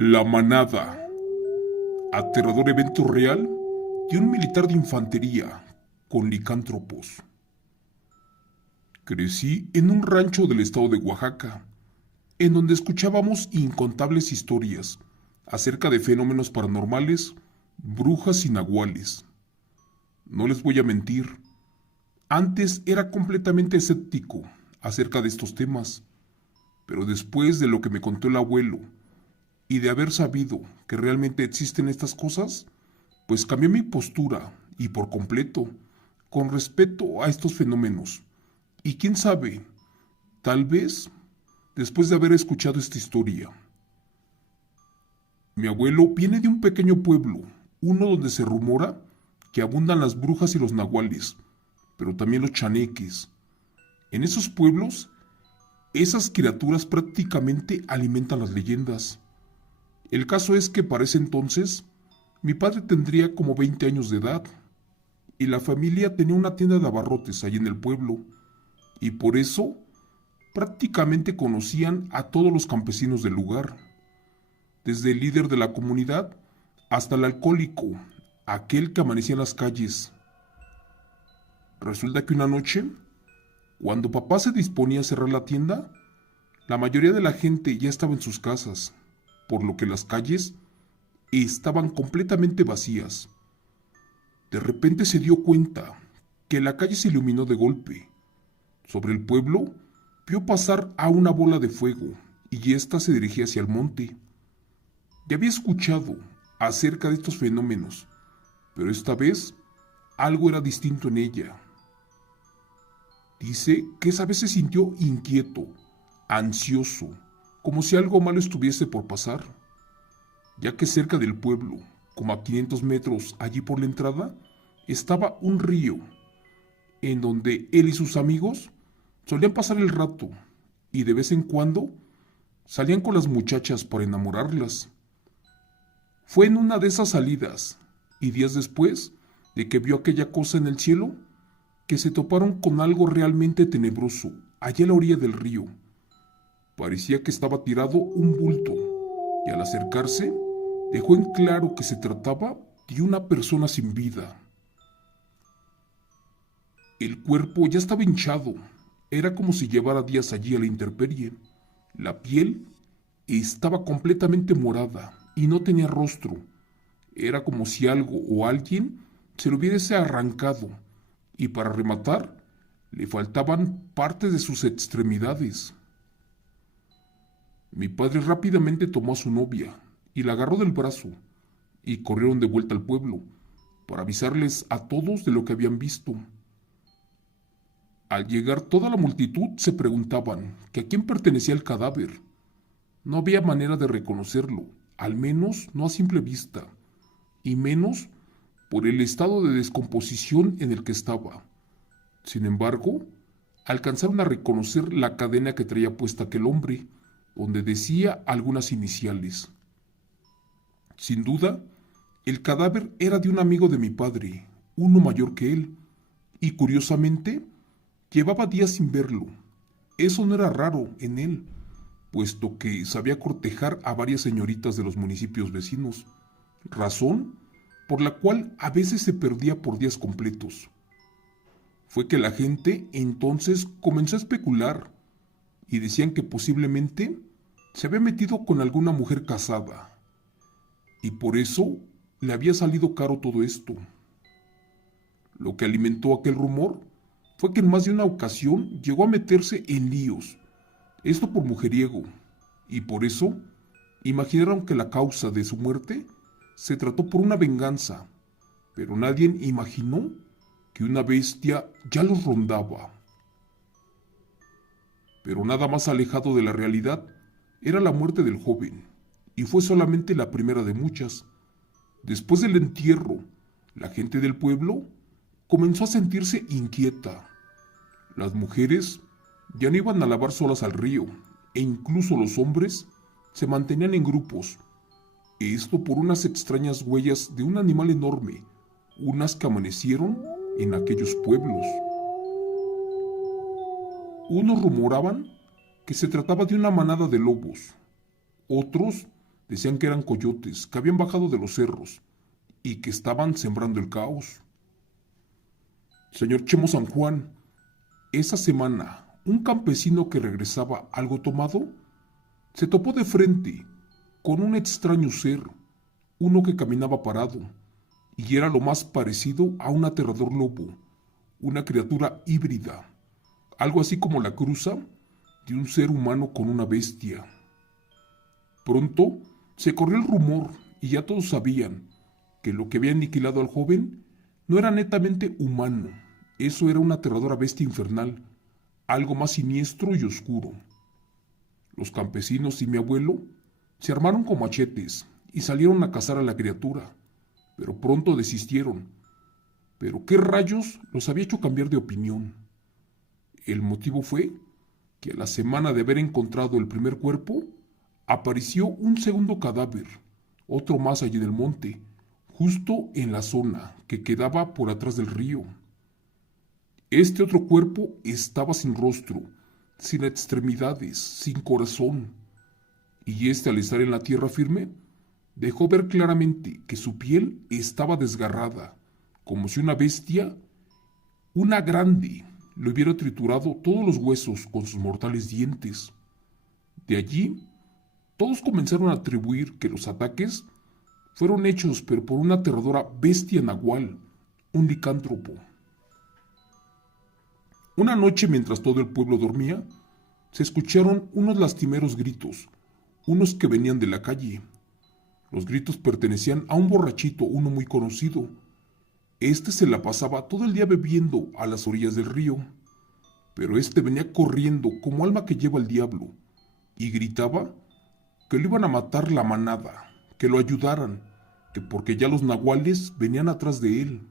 La manada, aterrador evento real de un militar de infantería con licántropos. Crecí en un rancho del estado de Oaxaca, en donde escuchábamos incontables historias acerca de fenómenos paranormales, brujas y nahuales. No les voy a mentir, antes era completamente escéptico acerca de estos temas, pero después de lo que me contó el abuelo y de haber sabido que realmente existen estas cosas, pues cambié mi postura y por completo con respecto a estos fenómenos. Y quién sabe, tal vez después de haber escuchado esta historia. Mi abuelo viene de un pequeño pueblo, uno donde se rumora que abundan las brujas y los nahuales, pero también los chaneques. En esos pueblos, esas criaturas prácticamente alimentan las leyendas. El caso es que para ese entonces, mi padre tendría como 20 años de edad, y la familia tenía una tienda de abarrotes ahí en el pueblo, y por eso prácticamente conocían a todos los campesinos del lugar, desde el líder de la comunidad hasta el alcohólico, aquel que amanecía en las calles. Resulta que una noche, cuando papá se disponía a cerrar la tienda, la mayoría de la gente ya estaba en sus casas, por lo que las calles estaban completamente vacías. De repente se dio cuenta que la calle se iluminó de golpe. Sobre el pueblo vio pasar a una bola de fuego y ésta se dirigía hacia el monte. Ya había escuchado acerca de estos fenómenos, pero esta vez algo era distinto en ella. Dice que esa vez se sintió inquieto, ansioso, como si algo malo estuviese por pasar, ya que cerca del pueblo, como a 500 metros allí por la entrada, estaba un río, en donde él y sus amigos solían pasar el rato y de vez en cuando salían con las muchachas para enamorarlas. Fue en una de esas salidas, y días después de que vio aquella cosa en el cielo, que se toparon con algo realmente tenebroso allá a la orilla del río. Parecía que estaba tirado un bulto, y al acercarse, dejó en claro que se trataba de una persona sin vida. El cuerpo ya estaba hinchado, era como si llevara días allí a la intemperie. La piel estaba completamente morada y no tenía rostro. Era como si algo o alguien se lo hubiese arrancado, y para rematar, le faltaban partes de sus extremidades. Mi padre rápidamente tomó a su novia y la agarró del brazo y corrieron de vuelta al pueblo para avisarles a todos de lo que habían visto. Al llegar toda la multitud se preguntaban que a quién pertenecía el cadáver. No había manera de reconocerlo, al menos no a simple vista, y menos por el estado de descomposición en el que estaba. Sin embargo, alcanzaron a reconocer la cadena que traía puesta aquel hombre, donde decía algunas iniciales. Sin duda, el cadáver era de un amigo de mi padre, uno mayor que él, y curiosamente, llevaba días sin verlo. Eso no era raro en él, puesto que sabía cortejar a varias señoritas de los municipios vecinos, razón por la cual a veces se perdía por días completos. Fue que la gente entonces comenzó a especular y decían que posiblemente se había metido con alguna mujer casada y por eso le había salido caro todo esto. Lo que alimentó aquel rumor fue que en más de una ocasión llegó a meterse en líos, esto por mujeriego, y por eso imaginaron que la causa de su muerte se trató por una venganza, pero nadie imaginó que una bestia ya los rondaba. Pero nada más alejado de la realidad era la muerte del joven, y fue solamente la primera de muchas. Después del entierro, la gente del pueblo comenzó a sentirse inquieta. Las mujeres ya no iban a lavar solas al río, e incluso los hombres se mantenían en grupos. Esto por unas extrañas huellas de un animal enorme, unas que amanecieron en aquellos pueblos. Unos rumoraban que se trataba de una manada de lobos, otros Decían que eran coyotes, que habían bajado de los cerros y que estaban sembrando el caos. Señor Chemo San Juan, esa semana, un campesino que regresaba algo tomado se topó de frente con un extraño ser, uno que caminaba parado, y era lo más parecido a un aterrador lobo, una criatura híbrida, algo así como la cruza de un ser humano con una bestia. Pronto se corrió el rumor y ya todos sabían que lo que había aniquilado al joven no era netamente humano, eso era una aterradora bestia infernal, algo más siniestro y oscuro. Los campesinos y mi abuelo se armaron con machetes y salieron a cazar a la criatura, pero pronto desistieron. Pero ¿qué rayos los había hecho cambiar de opinión? El motivo fue que a la semana de haber encontrado el primer cuerpo, apareció un segundo cadáver, otro más allí en el monte, justo en la zona que quedaba por atrás del río. Este otro cuerpo estaba sin rostro, sin extremidades, sin corazón, y este al estar en la tierra firme, dejó ver claramente que su piel estaba desgarrada, como si una bestia, una grande, le hubiera triturado todos los huesos con sus mortales dientes. De allí, todos comenzaron a atribuir que los ataques fueron hechos pero por una aterradora bestia nahual, un licántropo. Una noche, mientras todo el pueblo dormía, se escucharon unos lastimeros gritos, unos que venían de la calle. Los gritos pertenecían a un borrachito, uno muy conocido. Este se la pasaba todo el día bebiendo a las orillas del río, pero este venía corriendo como alma que lleva el diablo, y gritaba que lo iban a matar la manada, que lo ayudaran, que porque ya los nahuales venían atrás de él.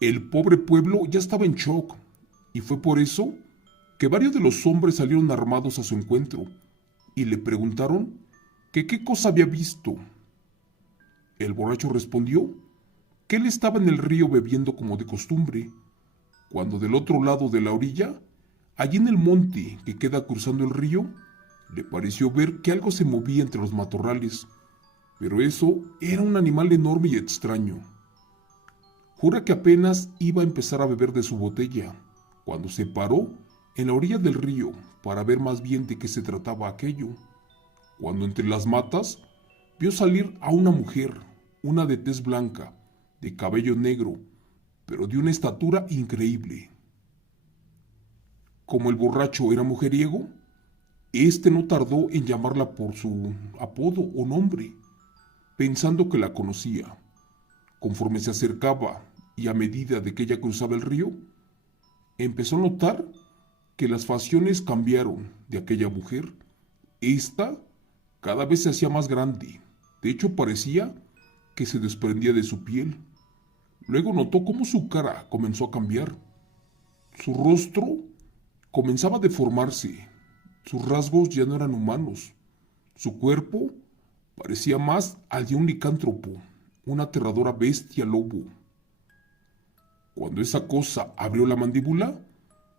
El pobre pueblo ya estaba en shock, y fue por eso que varios de los hombres salieron armados a su encuentro, y le preguntaron que qué cosa había visto. El borracho respondió que él estaba en el río bebiendo como de costumbre, cuando del otro lado de la orilla, allí en el monte que queda cruzando el río, le pareció ver que algo se movía entre los matorrales, pero eso era un animal enorme y extraño. Jura que apenas iba a empezar a beber de su botella, cuando se paró en la orilla del río para ver más bien de qué se trataba aquello, cuando entre las matas vio salir a una mujer, una de tez blanca, de cabello negro, pero de una estatura increíble. Como el borracho era mujeriego, este no tardó en llamarla por su apodo o nombre, pensando que la conocía. Conforme se acercaba y a medida de que ella cruzaba el río, empezó a notar que las facciones cambiaron de aquella mujer. Esta cada vez se hacía más grande, de hecho parecía que se desprendía de su piel. Luego notó cómo su cara comenzó a cambiar. Su rostro comenzaba a deformarse, sus rasgos ya no eran humanos, su cuerpo parecía más al de un licántropo, una aterradora bestia lobo. Cuando esa cosa abrió la mandíbula,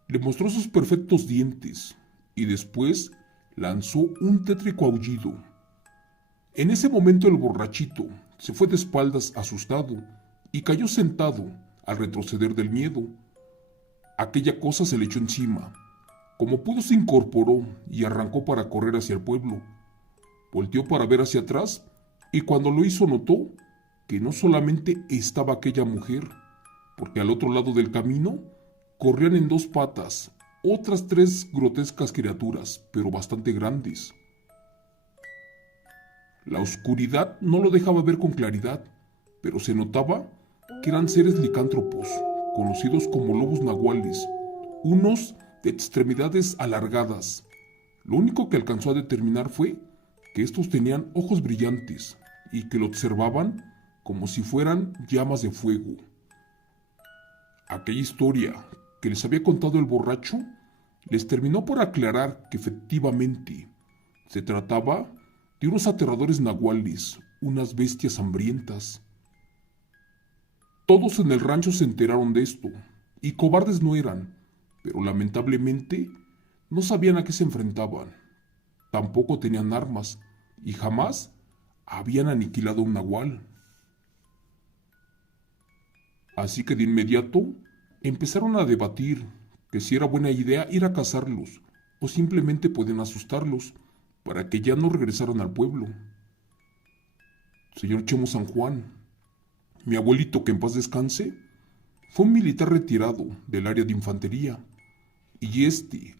le mostró sus perfectos dientes y después lanzó un tétrico aullido. En ese momento el borrachito se fue de espaldas asustado y cayó sentado al retroceder del miedo. Aquella cosa se le echó encima. Como pudo se incorporó y arrancó para correr hacia el pueblo. Volteó para ver hacia atrás y cuando lo hizo notó que no solamente estaba aquella mujer, porque al otro lado del camino corrían en dos patas otras tres grotescas criaturas, pero bastante grandes. La oscuridad no lo dejaba ver con claridad, pero se notaba que eran seres licántropos, conocidos como lobos nahuales, unos de extremidades alargadas. Lo único que alcanzó a determinar fue que estos tenían ojos brillantes y que lo observaban como si fueran llamas de fuego. Aquella historia que les había contado el borracho les terminó por aclarar que efectivamente se trataba de unos aterradores nahuales, unas bestias hambrientas. Todos en el rancho se enteraron de esto, y cobardes no eran, pero lamentablemente no sabían a qué se enfrentaban. tampoco tenían armas y jamás habían aniquilado a un nahual. Así que de inmediato empezaron a debatir que si era buena idea ir a cazarlos o simplemente podían asustarlos para que ya no regresaran al pueblo. Señor Chemo San Juan, mi abuelito, que en paz descanse, fue un militar retirado del área de infantería, y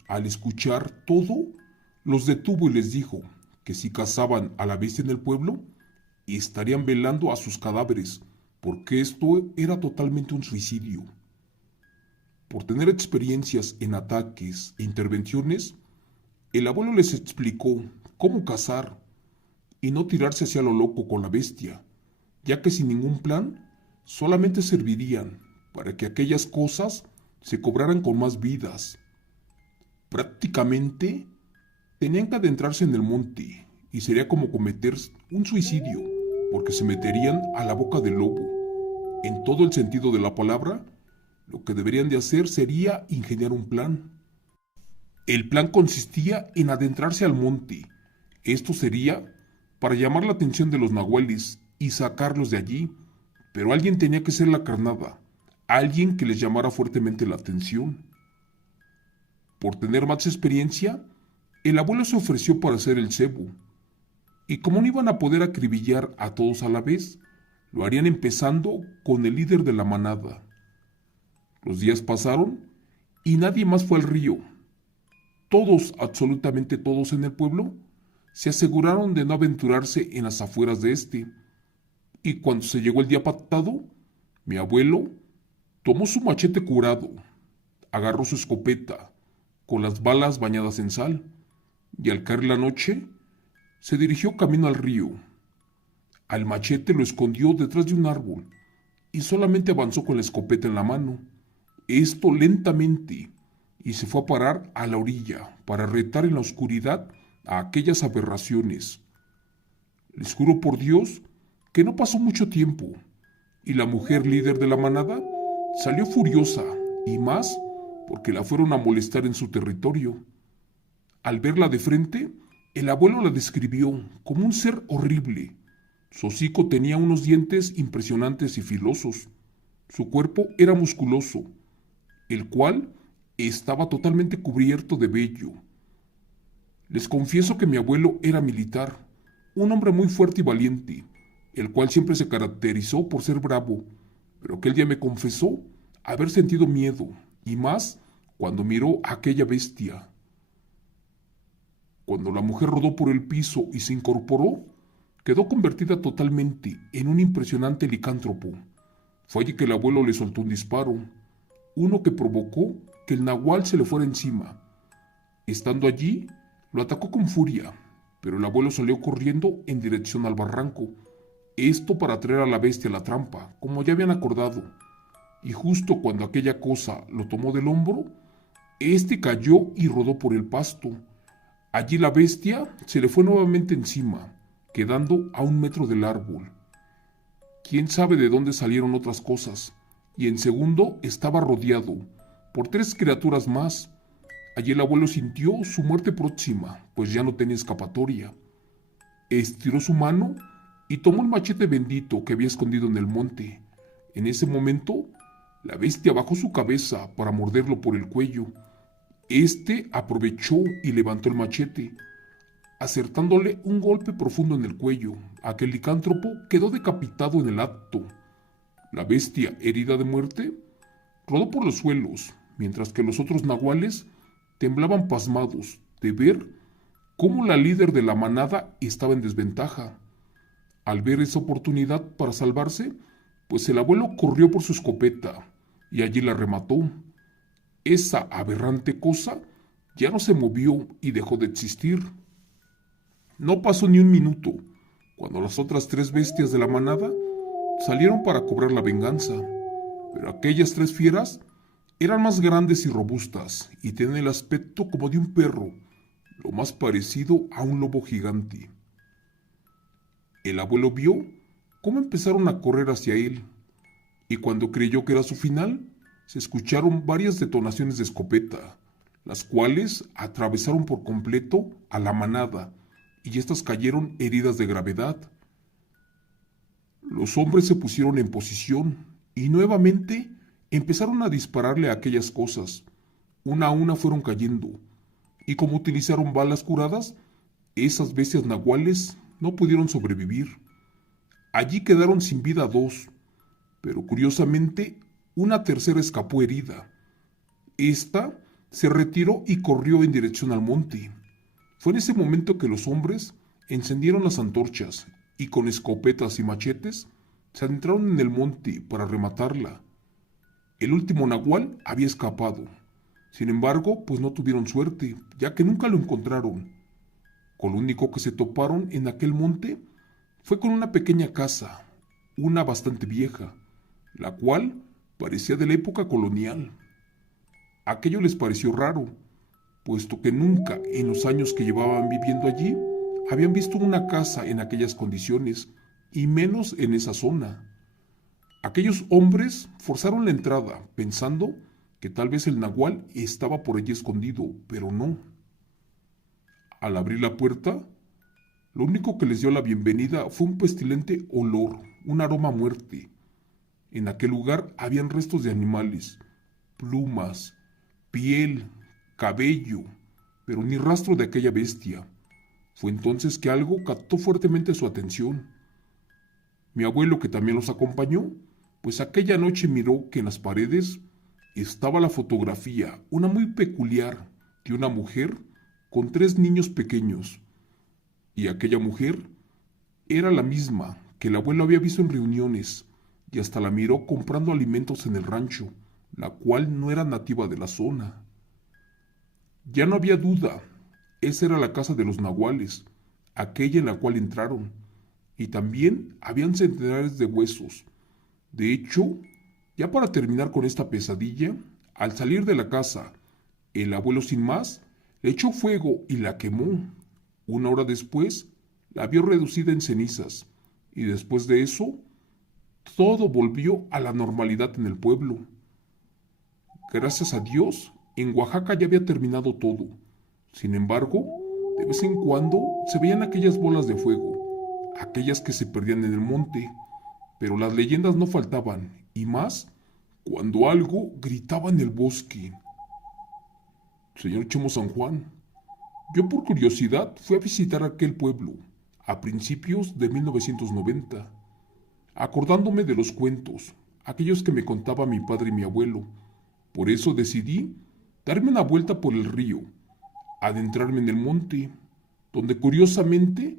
al escuchar todo, los detuvo y les dijo que si cazaban a la bestia en el pueblo, estarían velando a sus cadáveres, porque esto era totalmente un suicidio. Por tener experiencias en ataques e intervenciones, el abuelo les explicó cómo cazar y no tirarse hacia lo loco con la bestia, ya que sin ningún plan solamente servirían para que aquellas cosas se cobraran con más vidas. Prácticamente tenían que adentrarse en el monte y sería como cometer un suicidio, porque se meterían a la boca del lobo. En todo el sentido de la palabra, lo que deberían de hacer sería ingeniar un plan. El plan consistía en adentrarse al monte. Esto sería para llamar la atención de los nahuales y sacarlos de allí, pero alguien tenía que ser la carnada, alguien que les llamara fuertemente la atención. Por tener más experiencia, el abuelo se ofreció para hacer el cebo, y como no iban a poder acribillar a todos a la vez, lo harían empezando con el líder de la manada. Los días pasaron y nadie más fue al río. Todos, absolutamente todos en el pueblo, se aseguraron de no aventurarse en las afueras de este, y cuando se llegó el día pactado, mi abuelo tomó su machete curado, agarró su escopeta, con las balas bañadas en sal, y al caer la noche, se dirigió camino al río. Al machete lo escondió detrás de un árbol, y solamente avanzó con la escopeta en la mano, esto lentamente, y se fue a parar a la orilla para retar en la oscuridad a aquellas aberraciones. Les juro por Dios que no pasó mucho tiempo, y la mujer líder de la manada salió furiosa, y más porque la fueron a molestar en su territorio. Al verla de frente, el abuelo la describió como un ser horrible. Su hocico tenía unos dientes impresionantes y filosos. Su cuerpo era musculoso, el cual estaba totalmente cubierto de vello. Les confieso que mi abuelo era militar, un hombre muy fuerte y valiente, el cual siempre se caracterizó por ser bravo, pero aquel día me confesó haber sentido miedo, y más cuando miró a aquella bestia. Cuando la mujer rodó por el piso y se incorporó, quedó convertida totalmente en un impresionante licántropo. Fue allí que el abuelo le soltó un disparo, uno que provocó que el nahual se le fuera encima. Estando allí, lo atacó con furia, pero el abuelo salió corriendo en dirección al barranco, esto para traer a la bestia a la trampa, como ya habían acordado. Y justo cuando aquella cosa lo tomó del hombro, este cayó y rodó por el pasto. Allí la bestia se le fue nuevamente encima, quedando a 1 metro del árbol. Quién sabe de dónde salieron otras cosas, y en segundo estaba rodeado por 3 criaturas más. Allí el abuelo sintió su muerte próxima, pues ya no tenía escapatoria. Estiró su mano y tomó el machete bendito que había escondido en el monte. En ese momento, la bestia bajó su cabeza para morderlo por el cuello. Este aprovechó y levantó el machete, acertándole un golpe profundo en el cuello. Aquel licántropo quedó decapitado en el acto. La bestia, herida de muerte, rodó por los suelos, mientras que los otros nahuales temblaban pasmados de ver cómo la líder de la manada estaba en desventaja. Al ver esa oportunidad para salvarse, pues el abuelo corrió por su escopeta y allí la remató. Esa aberrante cosa ya no se movió y dejó de existir. No pasó ni un minuto cuando las otras 3 bestias de la manada salieron para cobrar la venganza, pero aquellas 3 fieras eran más grandes y robustas y tenían el aspecto como de un perro, lo más parecido a un lobo gigante. El abuelo vio cómo empezaron a correr hacia él, y cuando creyó que era su final, se escucharon varias detonaciones de escopeta, las cuales atravesaron por completo a la manada y éstas cayeron heridas de gravedad. Los hombres se pusieron en posición y nuevamente empezaron a dispararle a aquellas cosas. Una a una fueron cayendo, y como utilizaron balas curadas, esas bestias nahuales no pudieron sobrevivir. Allí quedaron sin vida dos, pero curiosamente una tercera escapó herida. Esta se retiró y corrió en dirección al monte. Fue en ese momento que los hombres encendieron las antorchas y con escopetas y machetes se adentraron en el monte para rematarla. El último nahual había escapado. Sin embargo, pues no tuvieron suerte, ya que nunca lo encontraron. Con lo único que se toparon en aquel monte fue con una pequeña casa, una bastante vieja, la cual parecía de la época colonial. Aquello les pareció raro, puesto que nunca en los años que llevaban viviendo allí habían visto una casa en aquellas condiciones, y menos en esa zona. Aquellos hombres forzaron la entrada, pensando que tal vez el nahual estaba por allí escondido, pero no. Al abrir la puerta, lo único que les dio la bienvenida fue un pestilente olor, un aroma a muerte. En aquel lugar habían restos de animales, plumas, piel, cabello, pero ni rastro de aquella bestia. Fue entonces que algo captó fuertemente su atención. Mi abuelo, que también los acompañó, pues aquella noche miró que en las paredes estaba la fotografía, una muy peculiar, de una mujer con 3 niños pequeños. Y aquella mujer era la misma que el abuelo había visto en reuniones, y hasta la miró comprando alimentos en el rancho, la cual no era nativa de la zona. Ya no había duda, esa era la casa de los nahuales, aquella en la cual entraron, y también habían centenares de huesos. De hecho, ya para terminar con esta pesadilla, al salir de la casa, el abuelo sin más le echó fuego y la quemó. Una hora después, la vio reducida en cenizas, y después de eso, todo volvió a la normalidad en el pueblo. Gracias a Dios, en Oaxaca ya había terminado todo. Sin embargo, de vez en cuando se veían aquellas bolas de fuego, aquellas que se perdían en el monte, pero las leyendas no faltaban, y más cuando algo gritaba en el bosque. Señor Chemo San Juan, yo por curiosidad fui a visitar aquel pueblo a principios de 1990, acordándome de los cuentos, aquellos que me contaba mi padre y mi abuelo. Por eso decidí darme una vuelta por el río, adentrarme en el monte, donde curiosamente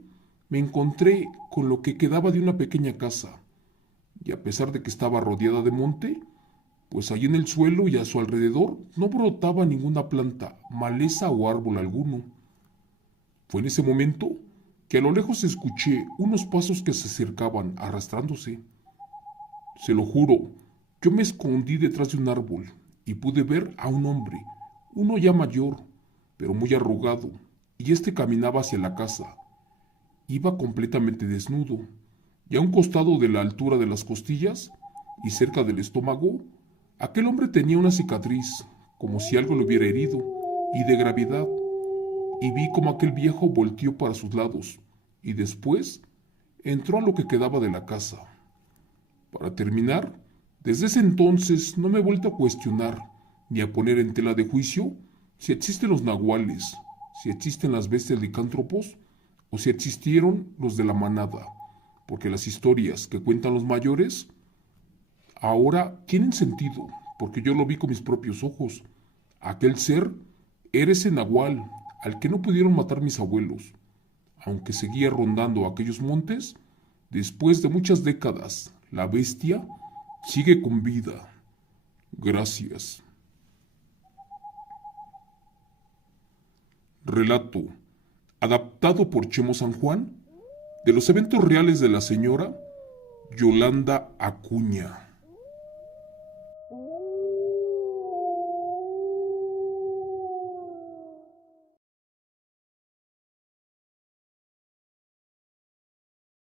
me encontré con lo que quedaba de una pequeña casa, y a pesar de que estaba rodeada de monte, pues allí en el suelo y a su alrededor no brotaba ninguna planta, maleza o árbol alguno. Fue en ese momento que a lo lejos escuché unos pasos que se acercaban arrastrándose. Se lo juro, yo me escondí detrás de un árbol y pude ver a un hombre, uno ya mayor, pero muy arrugado, y este caminaba hacia la casa. Iba completamente desnudo, y a un costado de la altura de las costillas y cerca del estómago, aquel hombre tenía una cicatriz, como si algo lo hubiera herido, y de gravedad, y vi como aquel viejo volteó para sus lados, y después entró a lo que quedaba de la casa. Para terminar, desde ese entonces no me he vuelto a cuestionar, ni a poner en tela de juicio, si existen los nahuales, si existen las bestias licántropos, o si existieron los de la manada, porque las historias que cuentan los mayores ahora tienen sentido, porque yo lo vi con mis propios ojos. Aquel ser era ese nahual al que no pudieron matar mis abuelos. Aunque seguía rondando aquellos montes, después de muchas décadas, la bestia sigue con vida. Gracias. Relato, adaptado por Chemo San Juan, de los eventos reales de la señora Yolanda Acuña.